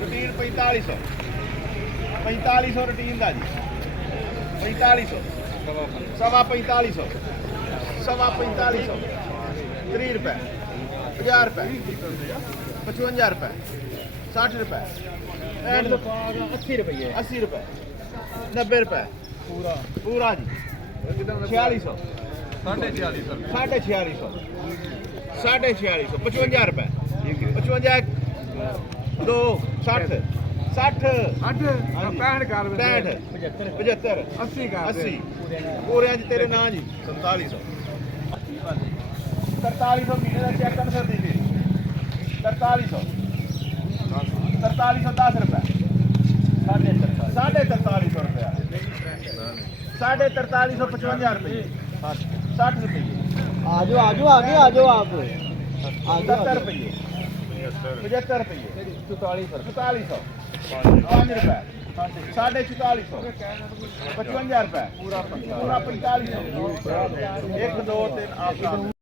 routine 4500 4500 routine ਦਾ ਜੀ 4500 ਸਵਾ 4500 ਸਵਾ 4500 30 ਰੁਪਏ 50 ਰੁਪਏ 55 ਰੁਪਏ 60 ਰੁਪਏ 80 ਰੁਪਏ 80 ਰੁਪਏ 90 ਰੁਪਏ ਪੂਰਾ ਪੂਰਾ ਜੀ 4600 4600 4600 55 ਰੁਪਏ 55 2 60 60 65 ਕਰ 65 75 80 ਕਰ 80 ਪੂਰਿਆਂ ਚ ਤੇਰੇ ਨਾਂ ਜੀ 4700 4300 ਮਹੀਨੇ ਦਾ ਚੈੱਕ ਕਰ ਸਕਦੀ ਜੀ 4300 10 ਰੁਪਏ 4350 ਰੁਪਏ 4355 ਰੁਪਏ 60 ਰੁਪਏ आजो आजो आगे आजो आप 70 रुपये 75 रुपये 4400 5 रुपए 4450 55 रुपए पूरा 4500 1 2 3 8